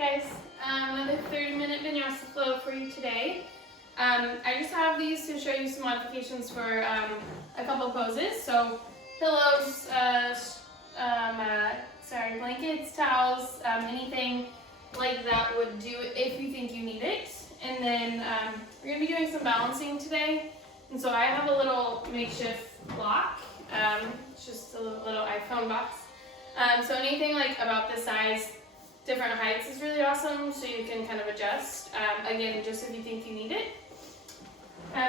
guys, another 30-minute vinyasa flow for you today. I just have these to show you some modifications for a couple poses. So pillows, blankets, towels, anything like that would do if you think you need it. And then we're going to be doing some balancing today. And so I have a little makeshift block. It's just a little iPhone box. So anything like about this size, different heights is really awesome, so you can kind of adjust. Again, just if you think you need it.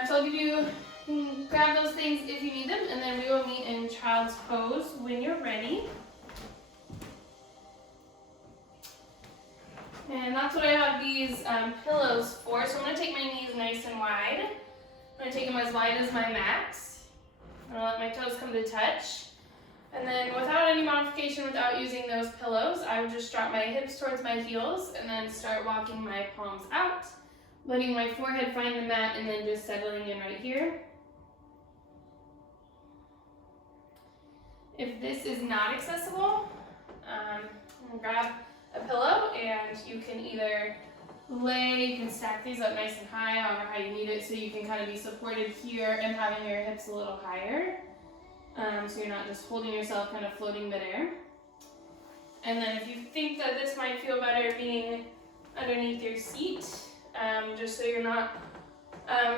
So I'll give you can grab those things if you need them, and then we will meet in child's pose when you're ready. And that's what I have these pillows for. So I'm going to take my knees nice and wide. I'm going to take them as wide as my mat. I'm going to let my toes come to touch. And then without any modification, without using those pillows, I would just drop my hips towards my heels and then start walking my palms out, letting my forehead find the mat and then just settling in right here. If this is not accessible, grab a pillow and you can either you can stack these up nice and high, however high you need it, so you can kind of be supported here and having your hips a little higher. So you're not just holding yourself kind of floating midair. And then if you think that this might feel better being underneath your seat, just so you're not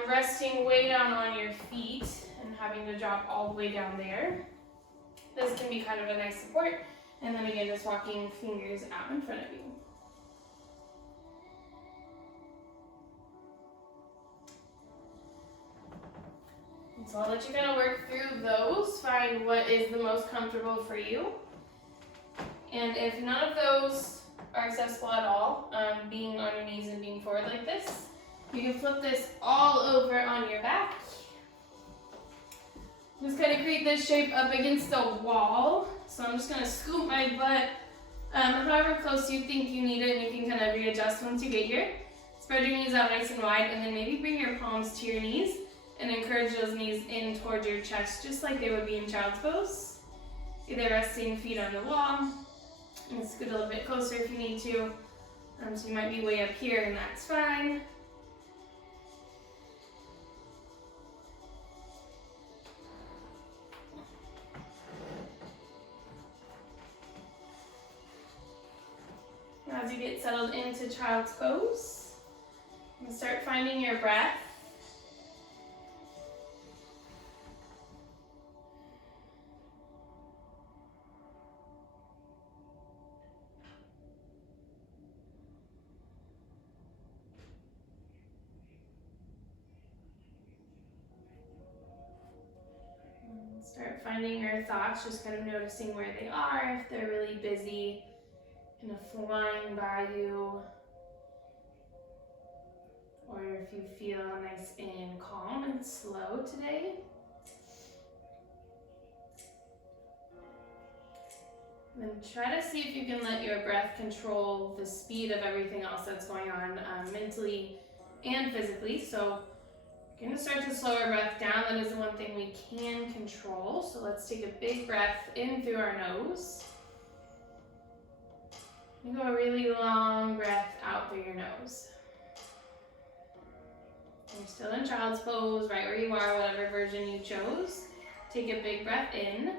resting way down on your feet and having to drop all the way down there. This can be kind of a nice support. And then again, just walking fingers out in front of you. So I'll let you kind of work through those, find what is the most comfortable for you. And if none of those are accessible at all, being on your knees and being forward like this, you can flip this all over on your back. Just kind of create this shape up against a wall. So I'm just going to scoop my butt however close you think you need it, and you can kind of readjust once you get here. Spread your knees out nice and wide, and then maybe bring your palms to your knees. And encourage those knees in towards your chest, just like they would be in child's pose. Either resting feet on the wall, and scoot a little bit closer if you need to. So you might be way up here, and that's fine. As you get settled into child's pose, you can start finding your breath. Start finding your thoughts, just kind of noticing where they are, if they're really busy, kind of flying by you, or if you feel nice and calm and slow today. Then try to see if you can let your breath control the speed of everything else that's going on mentally and physically. So we're going to start to slow our breath down. That is the one thing we can control. So let's take a big breath in through our nose. And go a really long breath out through your nose. You're still in child's pose, right where you are, whatever version you chose. Take a big breath in.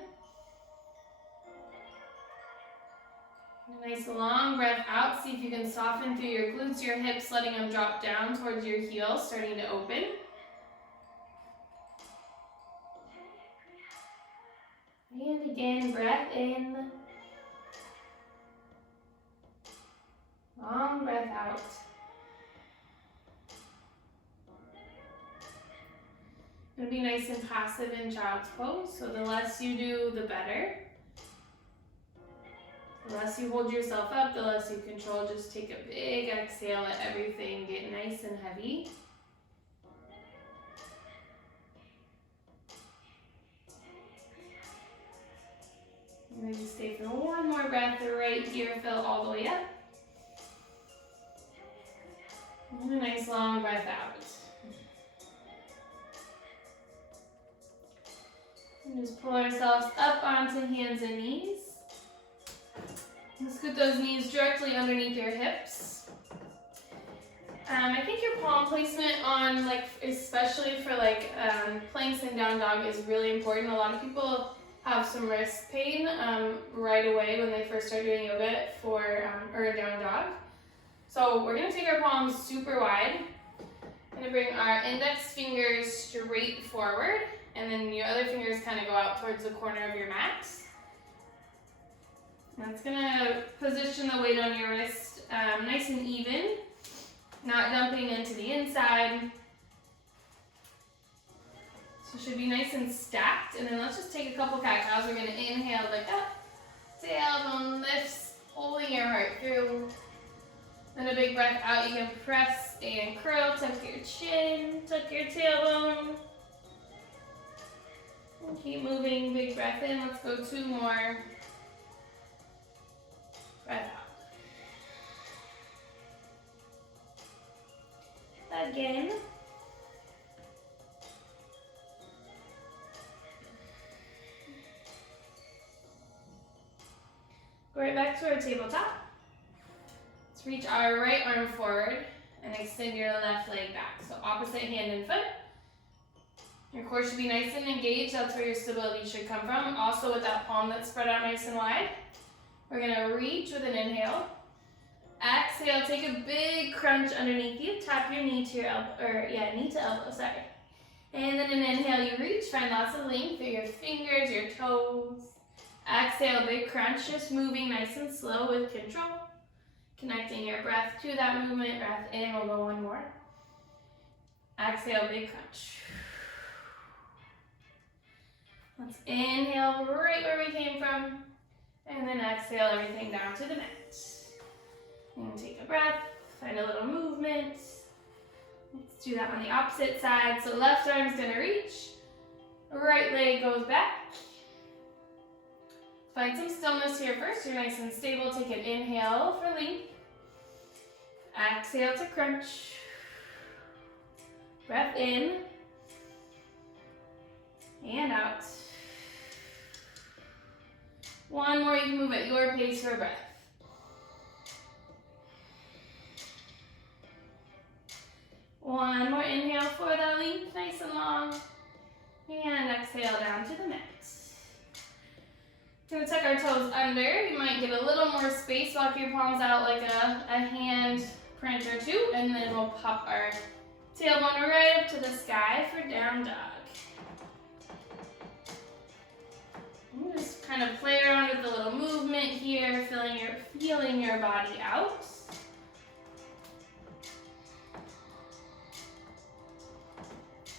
A nice long breath out. See if you can soften through your glutes, your hips, letting them drop down towards your heels, starting to open. And again, breath in. Long breath out. It'll be nice and passive in child's pose, so the less you do, the better. The less you hold yourself up, the less you control. Just take a big exhale, let everything get nice and heavy. And then just stay for one more breath right here, fill all the way up. And a nice long breath out. And just pull ourselves up onto hands and knees. And scoot those knees directly underneath your hips. I think your palm placement on, like, especially for like planks and down dog is really important. A lot of people have some wrist pain right away when they first start doing yoga for or down dog. So we're gonna take our palms super wide. We're gonna bring our index fingers straight forward, and then your other fingers kind of go out towards the corner of your mat. That's gonna position the weight on your wrist nice and even, not dumping into the inside. So it should be nice and stacked. And then let's just take a couple cat-cows. We're gonna inhale like that. Tailbone lifts, pulling your heart through. Then a big breath out. You can press and curl, tuck your chin, tuck your tailbone. And keep moving, big breath in. Let's go 2 more. Breath out. Again. Go right back to our tabletop. Let's reach our right arm forward and extend your left leg back. So opposite hand and foot. Your core should be nice and engaged. That's where your stability should come from. Also with that palm that's spread out nice and wide. We're gonna reach with an inhale. Exhale, take a big crunch underneath you. Tap your knee to your elbow, knee to elbow, sorry. And then an inhale, you reach, find lots of length through your fingers, your toes. Exhale, big crunch, just moving nice and slow with control. Connecting your breath to that movement. Breath in, we'll go 1 more. Exhale, big crunch. Let's inhale right where we came from. And then exhale everything down to the mat. And take a breath, find a little movement. Let's do that on the opposite side. So left arm's gonna reach, right leg goes back. Find some stillness here first. You're nice and stable. Take an inhale for length. Exhale to crunch. Breath in. And out. 1 more, you can move at your pace for breath. One more inhale for that length, nice and long. And exhale down to the mat. We're gonna tuck our toes under. You might get a little more space. Walk your palms out like a hand print or 2, and then we'll pop our tailbone right up to the sky for down dog. Just kind of play around with a little movement here, feeling your body out.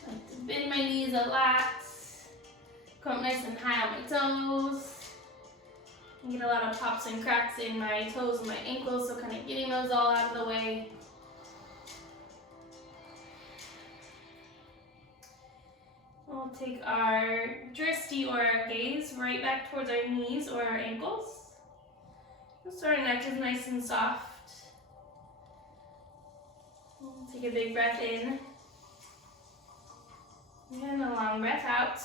I like to bend my knees a lot. Come up nice and high on my toes. I get a lot of pops and cracks in my toes and my ankles, so kind of getting those all out of the way. We'll take our drishti or our gaze right back towards our knees or our ankles. So our neck is nice and soft. We'll take a big breath in. And a long breath out.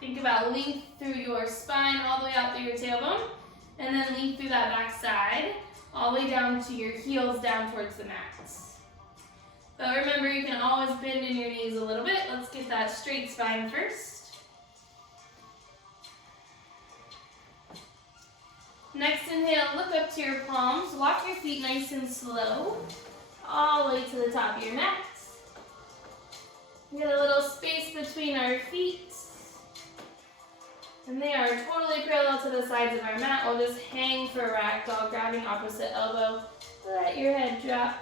Think about length through your spine all the way out through your tailbone. And then length through that back side, all the way down to your heels down towards the mat. But remember, you can always bend in your knees a little bit. Let's get that straight spine first. Next inhale, look up to your palms. Walk your feet nice and slow, all the way to the top of your mat. Get a little space between our feet. And they are totally parallel to the sides of our mat. We'll just hang for ragdoll, grabbing opposite elbow. Let your head drop.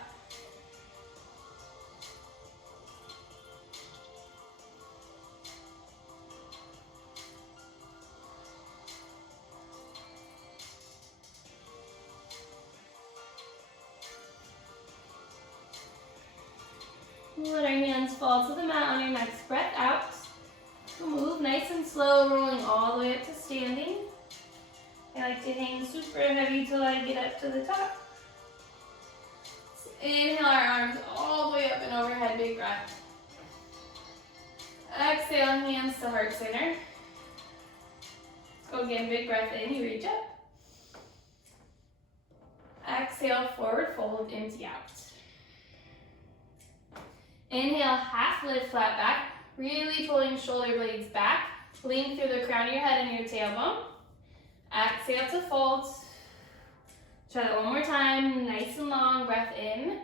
Let our hands fall to the mat on your next breath out. We'll move nice and slow, rolling all the way up to standing. I like to hang super heavy till I get up to the top. So inhale our arms all the way up and overhead, big breath. Exhale, hands to heart center. Go again, big breath in, you reach up. Exhale, forward fold, empty out. Inhale, half lift, flat back, really pulling shoulder blades back. Length through the crown of your head and your tailbone. Exhale to fold. Try that one more time, nice and long, breath in.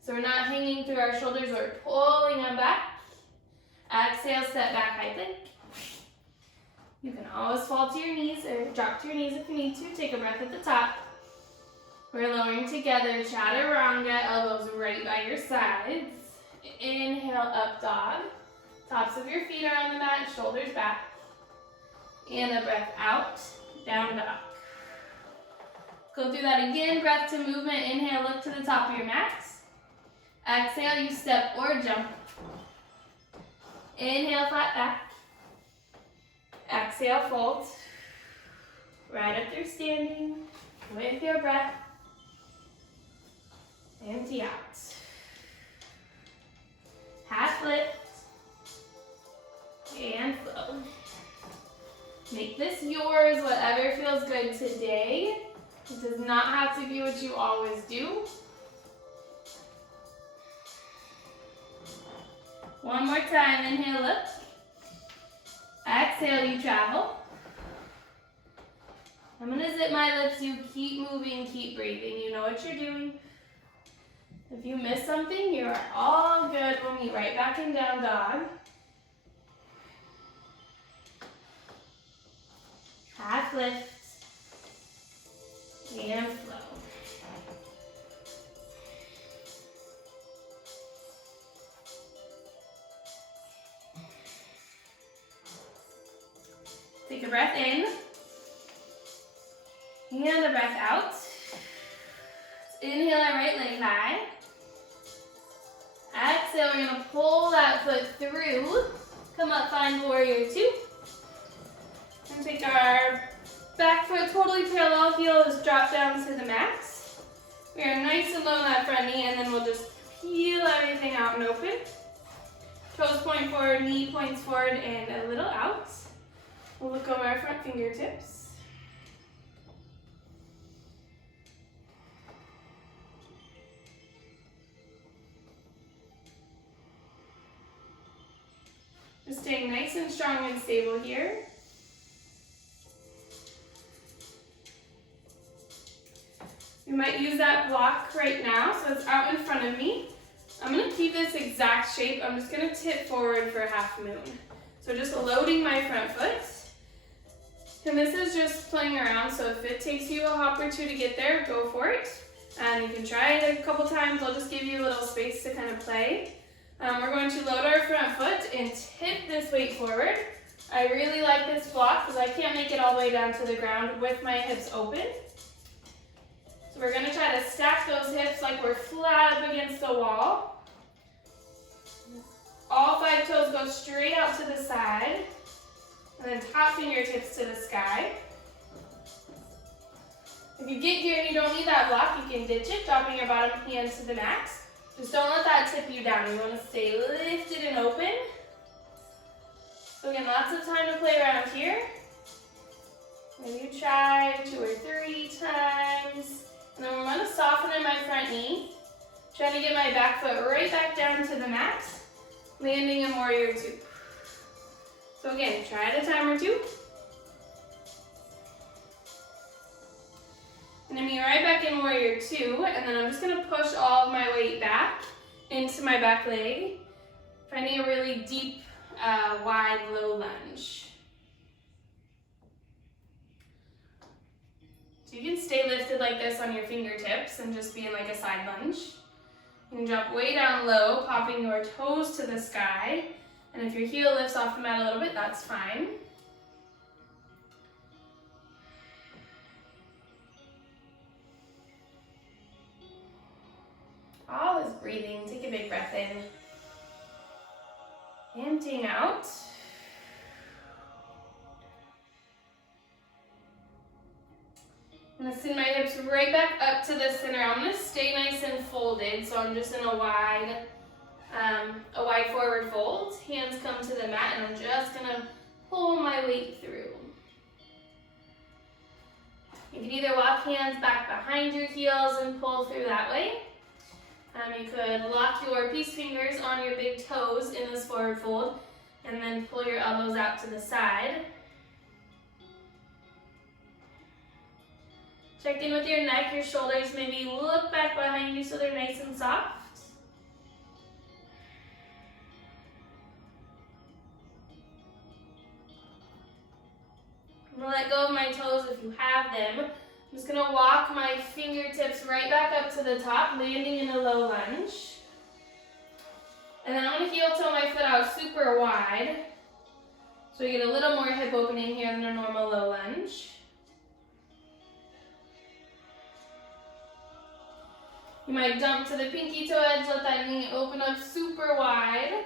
So we're not hanging through our shoulders, we're pulling them back. Exhale, step back, high plank. You can always fall to your knees or drop to your knees if you need to. Take a breath at the top. We're lowering together, chaturanga, elbows right by your sides. Inhale, up dog. Tops of your feet are on the mat, shoulders back. And a breath out, down dog. Go through that again, breath to movement. Inhale, look to the top of your mat. Exhale, you step or jump. Inhale, flat back. Exhale, fold. Right up through standing with your breath. Empty out. Half lift. And flow. Make this yours, whatever feels good today. It does not have to be what you always do. One more time, inhale, lift. Exhale, you travel. I'm gonna zip my lips, you keep moving, keep breathing. You know what you're doing. If you miss something, you are all good. We'll meet right back in down dog. Half lift. And flow. Take a breath in. And a breath out. Inhale our right leg high. Exhale, we're going to pull that foot through. Come up, find warrior two. And take our back foot totally parallel, heel is drop down to the mat. We are nice and low on that front knee, and then we'll just peel everything out and open. Toes point forward, knee points forward, and a little out. We'll look over our front fingertips. Just staying nice and strong and stable here. You might use that block right now, so it's out in front of me. I'm gonna keep this exact shape. I'm just gonna tip forward for half moon. So just loading my front foot. And this is just playing around, so if it takes you a hop or two to get there, go for it. And you can try it a couple times. I'll just give you a little space to kind of play. We're going to load our front foot and tip this weight forward. I really like this block because I can't make it all the way down to the ground with my hips open. So we're gonna try to stack those hips like we're flat up against the wall. All 5 toes go straight out to the side. And then top fingertips to the sky. If you get here and you don't need that block, you can ditch it, dropping your bottom hand to the mat. Just don't let that tip you down. You want to stay lifted and open. So again, lots of time to play around here. Maybe try 2 or 3 times. And then I'm going to soften in my front knee. Trying to get my back foot right back down to the mat. Landing in warrior two. So again, try it a time or two. And then be right back in warrior two, and then I'm just gonna push all of my weight back into my back leg, finding a really deep, wide, low lunge. So you can stay lifted like this on your fingertips and just be in like a side lunge. You can drop way down low, popping your toes to the sky. And if your heel lifts off the mat a little bit, that's fine. Always breathing. Take a big breath in. Emptying out. I'm going to send my hips right back up to the center. I'm going to stay nice and folded, so I'm just in a wide forward fold. Hands come to the mat, and I'm just going to pull my weight through. You can either walk hands back behind your heels and pull through that way. You could lock your peace fingers on your big toes in this forward fold and then pull your elbows out to the side. Check in with your neck, your shoulders, maybe look back behind you so they're nice and soft. I'm going to let go of my toes if you have them. I'm just going to walk my fingertips right back up to the top, landing in a low lunge. And then I'm going to heel toe my foot out super wide. So you get a little more hip opening here than a normal low lunge. You might dump to the pinky toe edge, let that knee open up super wide.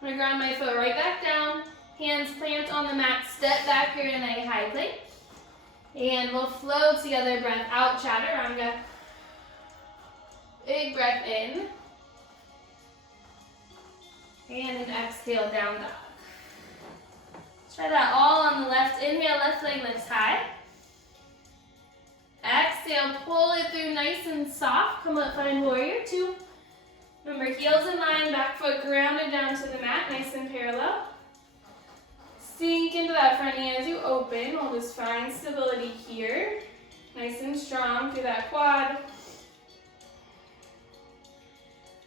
I'm going to ground my foot right back down, hands plant on the mat, step back here in a high plank. And we'll flow together, breath out, chaturanga. Big breath in. And an exhale, down dog. Try that all on the left. Inhale, left leg lifts high. Exhale, pull it through nice and soft. Come up, find warrior two. Remember, heels in line, back foot grounded down to the mat, nice and parallel. Sink into that front knee as you open. We'll just find stability here. Nice and strong through that quad.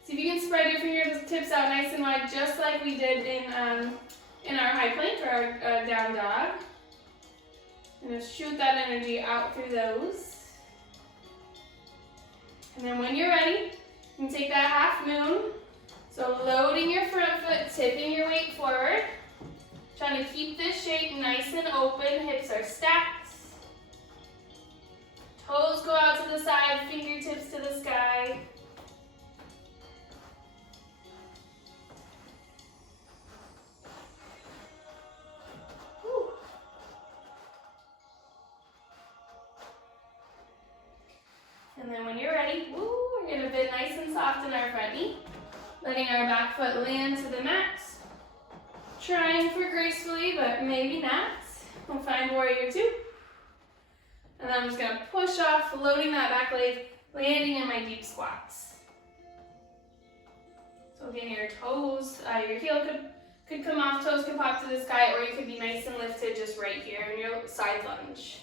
See if you can spread your fingertips out nice and wide, just like we did in our high plank or our down dog. And just shoot that energy out through those. And then when you're ready, you can take that half moon. So loading your front foot, tipping your weight forward. Trying to keep this shape nice and open. Hips are stacked. Toes go out to the side, fingertips to the sky. Whew. And then when you're ready, we're going to bend nice and soft in our front knee. Letting our back foot land to the mat. Trying for gracefully, but maybe not. We'll find warrior two. And then I'm just going to push off, floating that back leg, landing in my deep squats. So again, your toes, your heel could come off, toes could pop to the sky, or you could be nice and lifted just right here in your side lunge.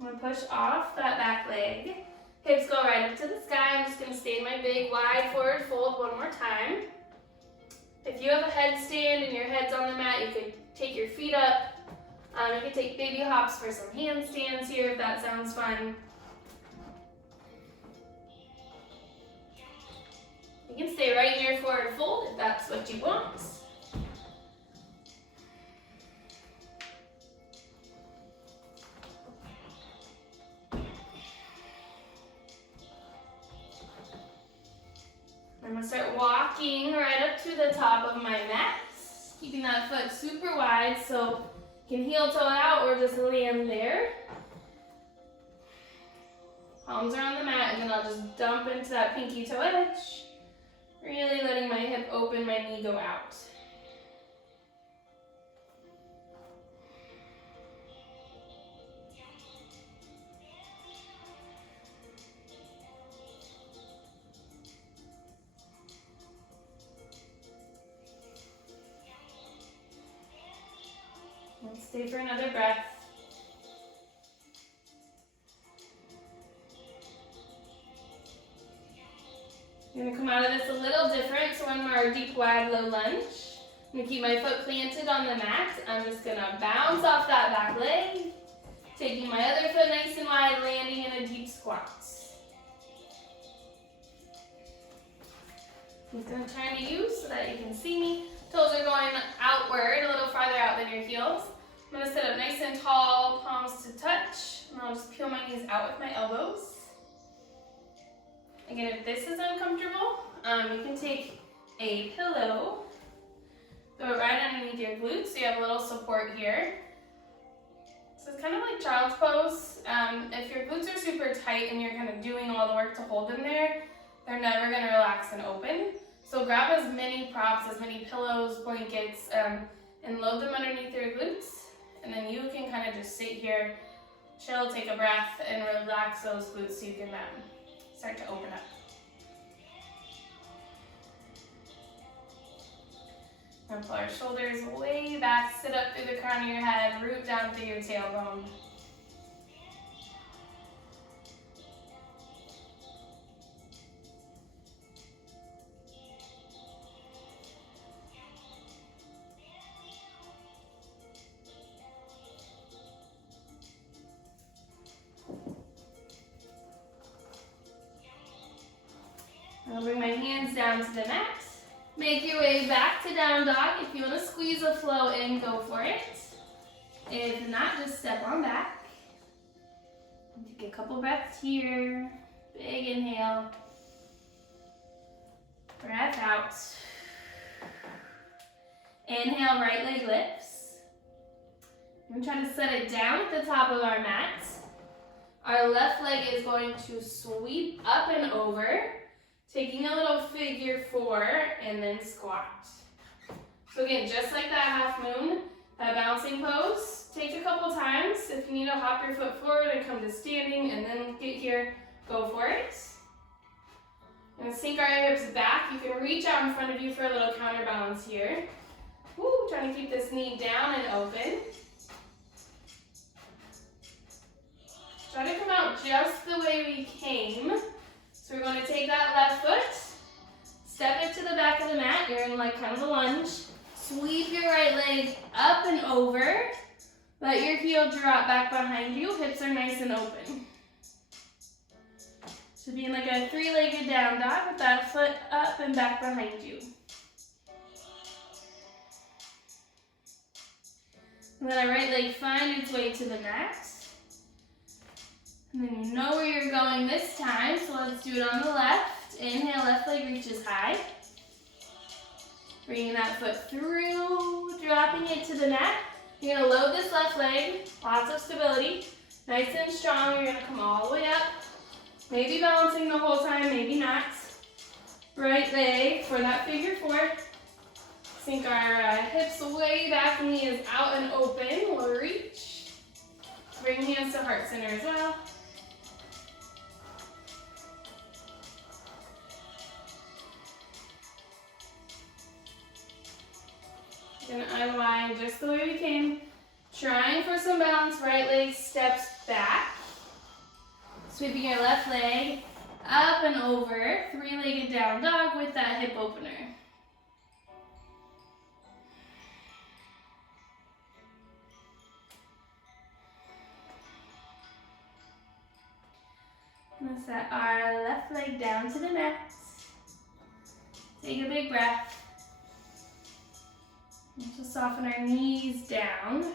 I'm going to push off that back leg. Hips go right up to the sky. I'm just going to stay in my big wide forward fold one more time. If you have a headstand and your head's on the mat, you could take your feet up. You could take baby hops for some handstands here if that sounds fun. You can stay right in your forward fold if that's what you want. I'm going to start walking right up to the top of my mat, keeping that foot super wide so you can heel toe out or just land there. Palms are on the mat, and then I'll just dump into that pinky toe edge, really letting my hip open, my knee go out. Let's stay for another breath. I'm going to come out of this a little different, so one more deep, wide, low lunge. I'm going to keep my foot planted on the mat. I'm just going to bounce off that back leg, taking my other foot nice and wide, landing in a deep squat. I'm just going to turn to you so that you can see me. Toes are going outward, a little farther out than your heels. I'm going to sit up nice and tall, palms to touch, and I'll just peel my knees out with my elbows. Again, if this is uncomfortable, you can take a pillow. Throw it right underneath your glutes so you have a little support here. So it's kind of like child's pose. If your glutes are super tight and you're kind of doing all the work to hold them there, they're never going to relax and open. So grab as many props, as many pillows, blankets, and load them underneath your glutes. And then you can kind of just sit here, chill, take a breath, and relax those glutes so you can start to open up. And pull our shoulders way back, sit up through the crown of your head, root down through your tailbone. I'll bring my hands down to the mat. Make your way back to down dog. If you want to squeeze a flow in, go for it. If not, just step on back. Take a couple breaths here. Big inhale. Breath out. Inhale, right leg lifts. I'm trying to set it down at the top of our mat. Our left leg is going to sweep up and over, taking a little figure 4 and then squat. So again, just like that half moon, that bouncing pose, take a couple times. If you need to hop your foot forward and come to standing and then get here, go for it. And sink our hips back. You can reach out in front of you for a little counterbalance here. Woo, trying to keep this knee down and open. Try to come out just the way we came. So we're going to take that left foot, step it to the back of the mat. You're in like kind of a lunge. Sweep your right leg up and over. Let your heel drop back behind you. Hips are nice and open. Should be in like a 3-legged down dog with that foot up and back behind you. And then our right leg find its way to the mat. And then you know where you're going this time, so let's do it on the left. Inhale, left leg reaches high. Bringing that foot through, dropping it to the mat. You're gonna load this left leg, lots of stability. Nice and strong, you're gonna come all the way up. Maybe balancing the whole time, maybe not. Right leg for that figure 4. Sink our hips way back, knee is out and open. We'll reach. Bring hands to heart center as well. Gonna unwind just the way we came. Trying for some balance, right leg steps back. Sweeping your left leg up and over, 3-legged down dog with that hip opener. Let's set our left leg down to the mat. Take a big breath. Just soften our knees down.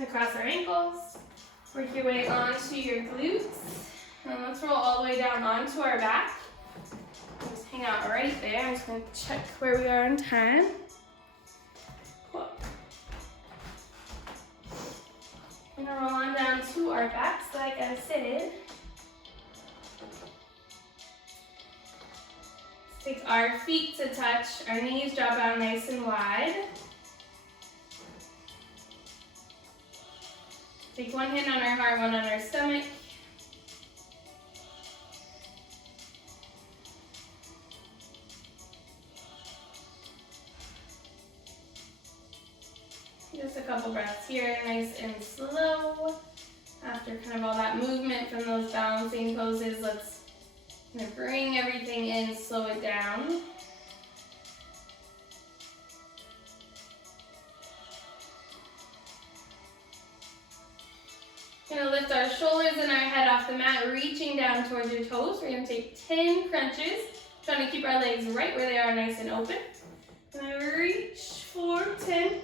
Across our ankles. Work your way onto your glutes. And let's roll all the way down onto our back. Just hang out right there. I'm just going to check where we are on time. Cool. I'm going to roll on down to our backs like I said. Take our feet to touch, our knees drop out nice and wide. Take one hand on our heart, one on our stomach. Just a couple breaths here, nice and slow. After kind of all that movement from those balancing poses, let's kind of bring everything in, slow it down. Gonna lift our shoulders and our head off the mat, reaching down towards your toes. We're gonna take 10 crunches, trying to keep our legs right where they are, nice and open. Gonna reach for 10,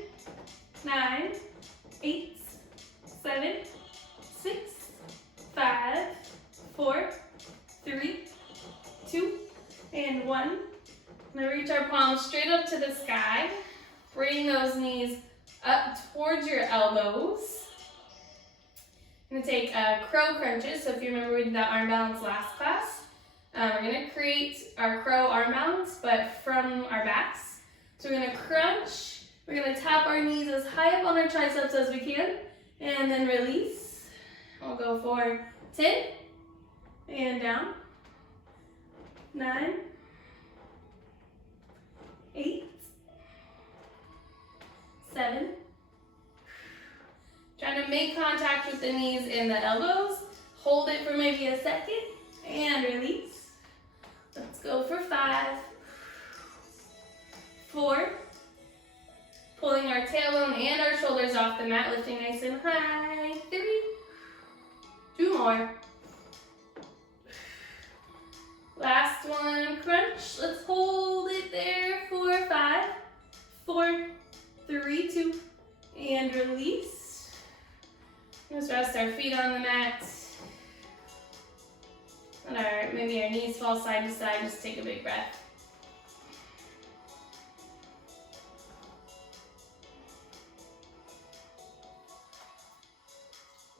9, 8, 7, 6, 5, 4, 3, 2, and and 1. Now reach our palms straight up to the sky. Bring those knees up towards your elbows. I'm gonna take crow crunches. So if you remember we did that arm balance last class, we're gonna create our crow arm balance, but from our backs. So we're gonna crunch. We're gonna tap our knees as high up on our triceps as we can, and then release. We'll go for 10, and down, 9, 8, 7. Trying to make contact with the knees and the elbows. Hold it for maybe a second, and release. Let's go for 5, 4, pulling our tailbone and our shoulders off the mat, lifting nice and high, 3, 2 more. Last one, crunch. Let's hold it there for 5, 4, 3, 2, and release. Let's rest our feet on the mat. Let maybe our knees fall side to side, just take a big breath.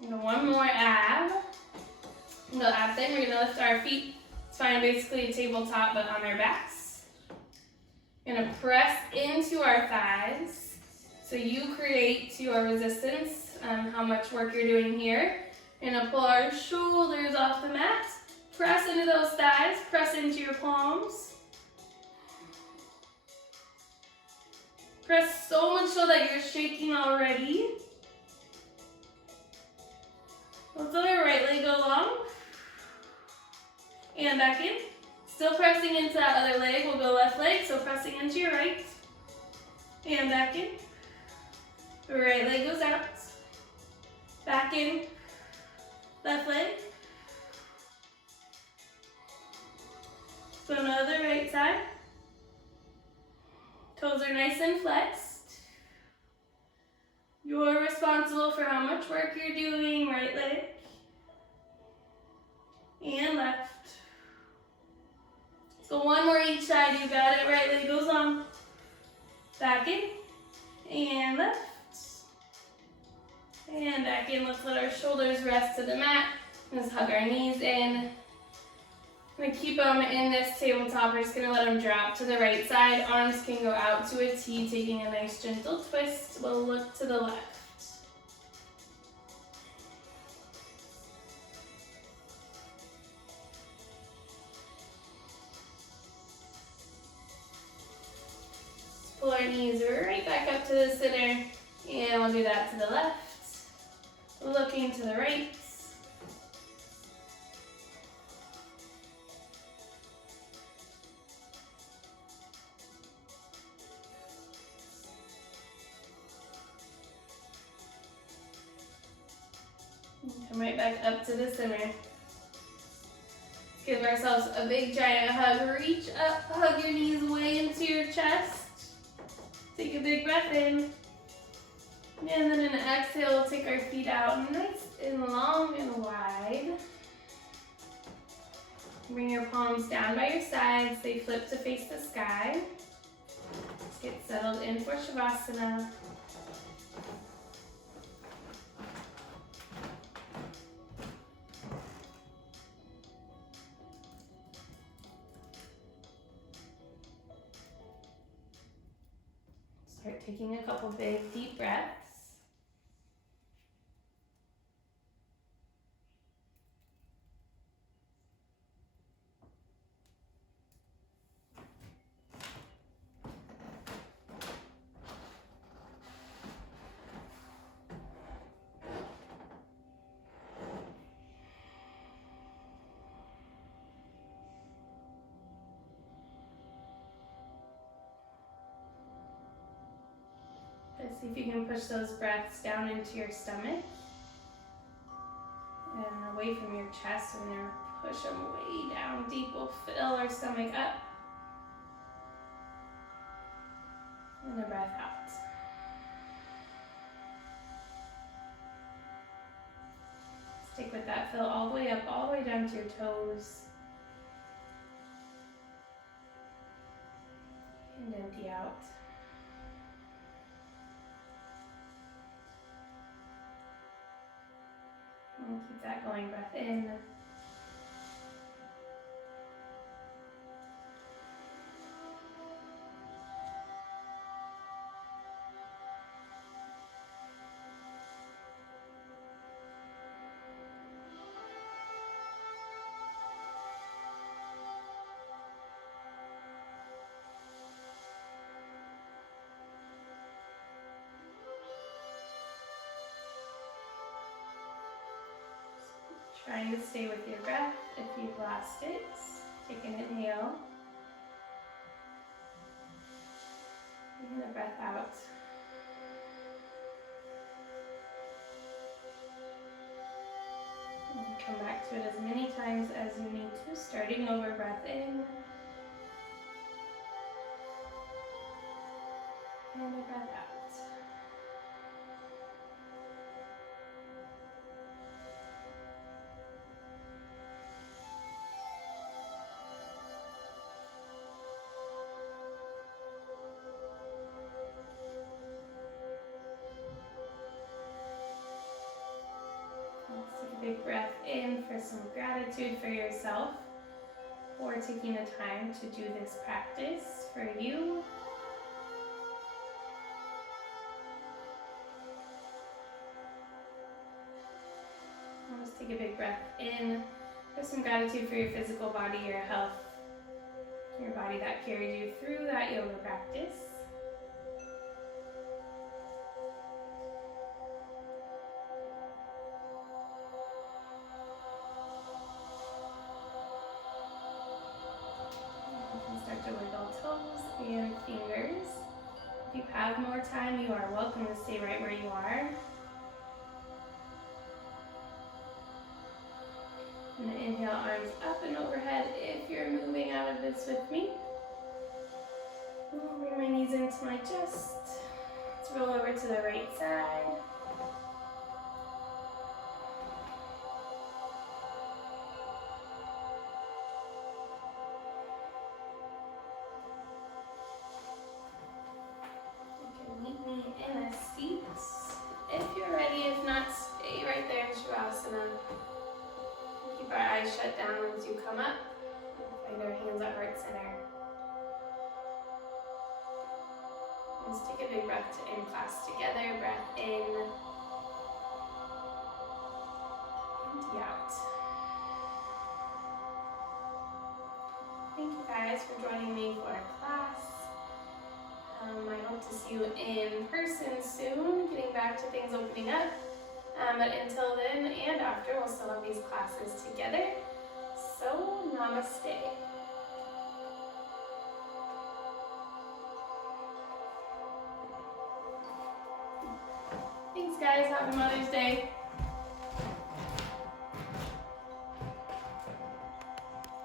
And one more ab. Go ab thing. We're gonna lift our feet. It's fine, basically a tabletop, but on our backs. We're gonna press into our thighs. So you create your resistance, how much work you're doing here. We're gonna pull our shoulders off the mat. Press into those thighs. Press into your palms. Press so much so that you're shaking already. Let's let our right leg go long. And back in. Still pressing into that other leg. We'll go left leg, so pressing into your right. And back in. The right leg goes out. Back in. Left leg. Go to the other right side. Toes are nice and flexed. You're responsible for how much work you're doing. Right leg. And left. So one more each side. You got it. Right leg goes on. Back in. And left. And back in. Let's let our shoulders rest to the mat. Let's hug our knees in. I'm gonna keep them in this tabletop. We're just gonna let them drop to the right side. Arms can go out to a T, taking a nice gentle twist. We'll look to the left. Pull our knees right back up to the center, and we'll do that to the left. Looking to the right. Come right back up to the center. Let's give ourselves a big giant hug. Reach up, hug your knees way into your chest. Take a big breath in. And then in an exhale, we'll take our feet out nice and long and wide. Bring your palms down by your sides. They flip to face the sky. Let's get settled in for Shavasana. Start taking a couple big deep breaths. See if you can push those breaths down into your stomach and away from your chest. We're going to push them way down deep. We'll fill our stomach up. And a breath out. Stick with that. Fill all the way up, all the way down to your toes. And empty out. And keep that going, breath in. Trying to stay with your breath if you've lost it. Take an inhale. And a breath out. And come back to it as many times as you need to, starting over, breath in. And a breath out. Let's take a big breath in for some gratitude for yourself for taking the time to do this practice for you. Just take a big breath in for some gratitude for your physical body, your health, your body that carried you through that yoga practice. You can start to wiggle toes and fingers. If you have more time, you are welcome to stay right where you are. And inhale, arms up and overhead if you're moving out of this with me. Bring my knees into my chest. Let's roll over to the right side. You can meet me in a seat if you're ready. If not, stay right there in Shavasana. Keep our eyes shut down as you come up. Find our hands at heart center. Let's take a big breath to end class together. Breath in. Empty out. Thank you guys for joining me for class. I hope to see you in person soon, getting back to things opening up. But until then and after, we'll still have these classes together. So, namaste. Thanks guys, happy Mother's Day.